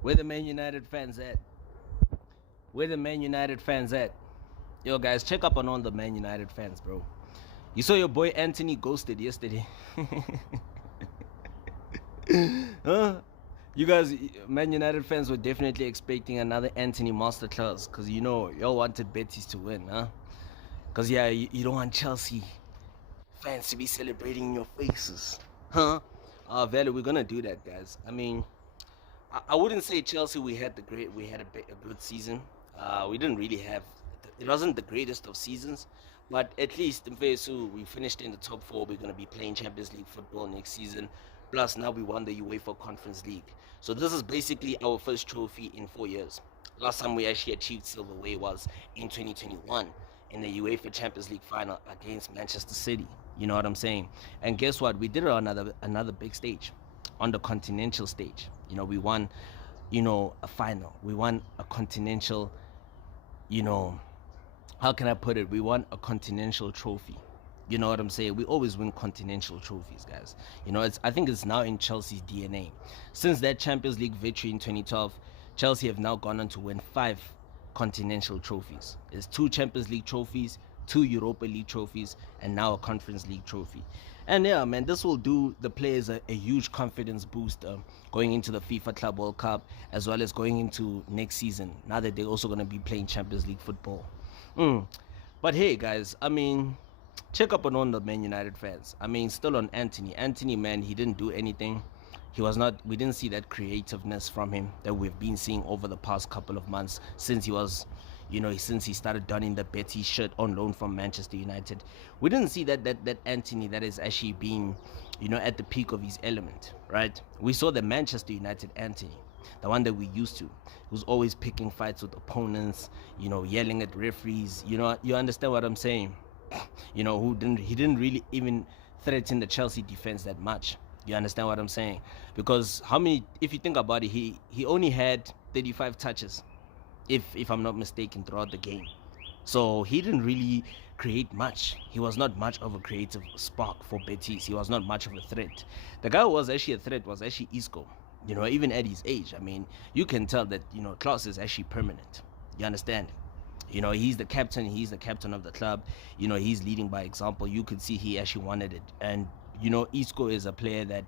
Where the Man United fans at? Where the Man United fans at? Yo, guys, check up on all the Man United fans, bro. You saw your boy Anthony ghosted yesterday. Huh? You guys, Man United fans were definitely expecting another Anthony masterclass because you know y'all wanted Betis to win, huh? Because yeah, you don't want Chelsea fans to be celebrating in your faces, huh? Valley, we're gonna do that, guys. I mean, I wouldn't say Chelsea. We had a good season. We didn't really have. It wasn't the greatest of seasons, but at least in Vesu, we finished in the top four. We're gonna be playing Champions League football next season. Plus, now we won the UEFA Conference League. So this is basically our first trophy in 4 years. Last time we actually achieved silverware was in 2021 in the UEFA Champions League final against Manchester City. You know what I'm saying? And guess what? We did it on another big stage, on the continental stage. You know, we won, a final. We won a continental, you know, how can I put it? We won a continental trophy. You know what I'm saying? We always win continental trophies, guys. I think it's now in Chelsea's DNA. Since that Champions League victory in 2012, Chelsea have now gone on to win 5 continental trophies. There's 2 Champions League trophies, 2 Europa League trophies, and now a Conference League trophy. And yeah, man, this will do the players a huge confidence boost going into the FIFA Club World Cup as well as going into next season. Now that they're also going to be playing Champions League football. Mm. But hey, guys, I mean, check up on all the Man United fans. I mean, still on Anthony. Anthony, man, he didn't do anything. He was not. We didn't see that creativeness from him that we've been seeing over the past couple of months since since he started donning the Betis shirt on loan from Manchester United. We didn't see that Anthony that is actually being, at the peak of his element, right? We saw the Manchester United Anthony, the one that we used to, who's always picking fights with opponents, yelling at referees. You understand what I'm saying? He didn't really even threaten the Chelsea defense that much. You understand what I'm saying? Because if you think about it, he only had 35 touches, if I'm not mistaken, throughout the game. So he didn't really create much. He was not much of a creative spark for Betis. He was not much of a threat. The guy who was actually a threat was actually Isco. Even at his age, I mean, you can tell that Klaus is actually permanent. You understand? He's the captain. He's the captain of the club. He's leading by example. You could see he actually wanted it. And Isco is a player that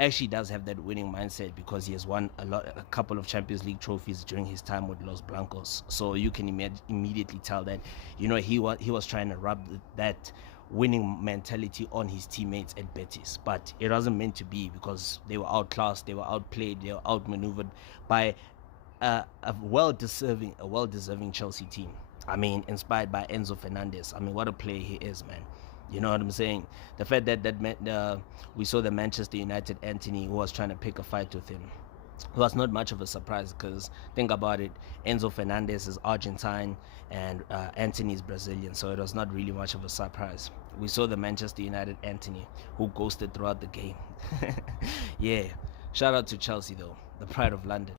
actually does have that winning mindset because he has won a couple of Champions League trophies during his time with Los Blancos. So you can immediately tell that he was trying to rub that winning mentality on his teammates at Betis, but it wasn't meant to be because they were outclassed, they were outplayed, they were outmaneuvered by a well-deserving Chelsea team. I mean, inspired by Enzo Fernandez. I mean, what a player he is, man. You know what I'm saying? The fact that we saw the Manchester United Anthony who was trying to pick a fight with him was not much of a surprise because think about it, Enzo Fernandez is Argentine and Anthony is Brazilian, so it was not really much of a surprise. We saw the Manchester United Anthony who ghosted throughout the game. Yeah, shout out to Chelsea though, the pride of London.